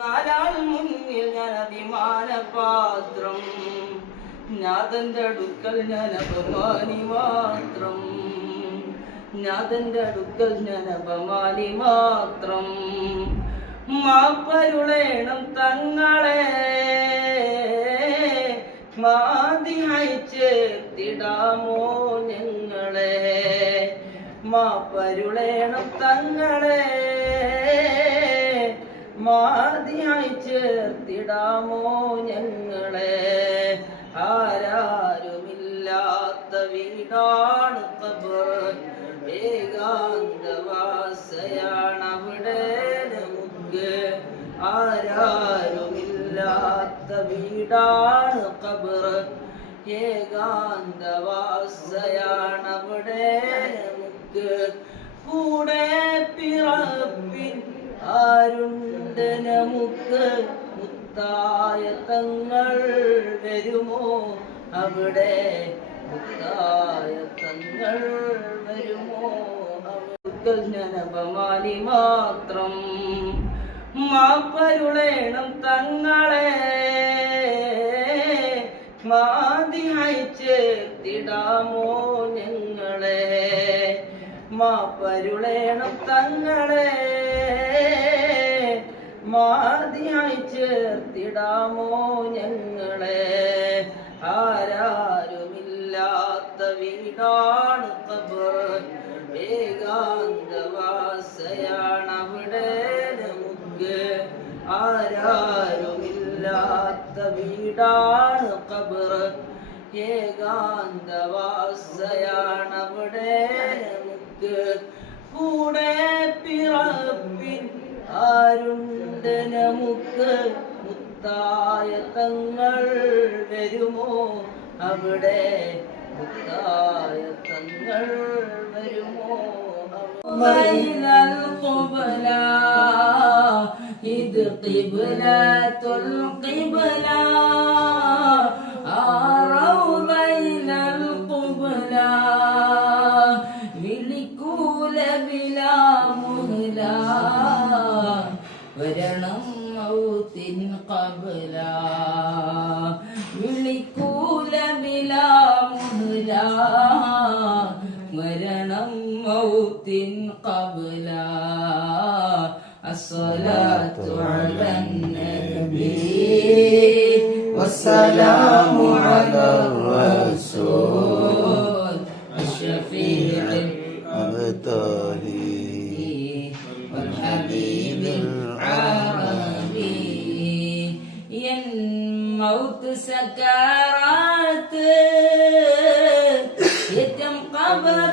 കാലാൽ മുന്നിൽ ഞാൻ അഭിമാനപാത്രം, നാഥന്റെ അടുക്കൽ ഞാൻ അപമാനി മാത്രം, നാഥന്റെ അടുക്കൽ ഞാൻ അപമാനി മാത്രം. മാപ്പരുളേണം തങ്ങളെ, മാതിയായി ചേർത്തിടാമോ ഞങ്ങളെ, മാപ്പരുളേണം തങ്ങളെ, മാതിയായി ചേർത്തിടാമോ ഞങ്ങളെ. ആരാരുമില്ലാത്ത വീടാണ് ഖബർ, ഏകാന്തവാസയാണവിടെ നമുക്ക്. ആരാരുമില്ലാത്ത വീടാണ് ഖബർ, ഏകാന്തവാസയാണവിടെ നമുക്ക്. കൂടെ പിറപ്പിൻ ആരുണ്ട് നമുക്ക്, മുത്തായ തങ്ങൾ വരുമോ അവിടെ, മുത്തായ തങ്ങൾ വരുമോ. അവർക്കൽ ഞാൻ അപമാനി മാത്രം, മാപ്പരുളേണം തങ്ങളെ, മാതിയായി ചേർത്തിടാമോ ഞങ്ങളെ, മാപ്പരുളേണം തങ്ങളെ, മാതിയായി ചേർത്തിടാമോ ഞങ്ങളെ. ആരാരുമില്ലാത്ത വീടാണ് ഖബർ, ഏകാന്തവാസയാണവിടെ നമുക്ക്. ആരാരുമില്ലാത്ത വീടാണ് ഖബർ, ഏകാന്തവാസയാണവിടെ നമുക്ക്. കൂടെ പിറപ്പിൻ ആരുണ്ട് നമുക്ക്, മുത്തായ തങ്ങൾ വരുമോ അവിടെ, മുത്തായ തങ്ങൾ വരുമോ. ഇത് ഖിബ്ലത്തുൽ ഖിബ്ല, ആറൗദൈനൽ ഖിബ്ല, വിളിക്കൂല ബിലാ മുഹ്ല, വരണം മൗത്തിൻ ഖബ്ല, വിളിക്കൂല ബിലാ മുഹ്ല, വരണം മൗത്തിൻ ഖബ്ല. അസ്സലാത്തു അലൻ നബി വസ്സലാമു അലർ റസൂൽ അഷ്ഫീഉൽ അബ്താഹി والحبيب العربي. الموت سكرات يتم قبر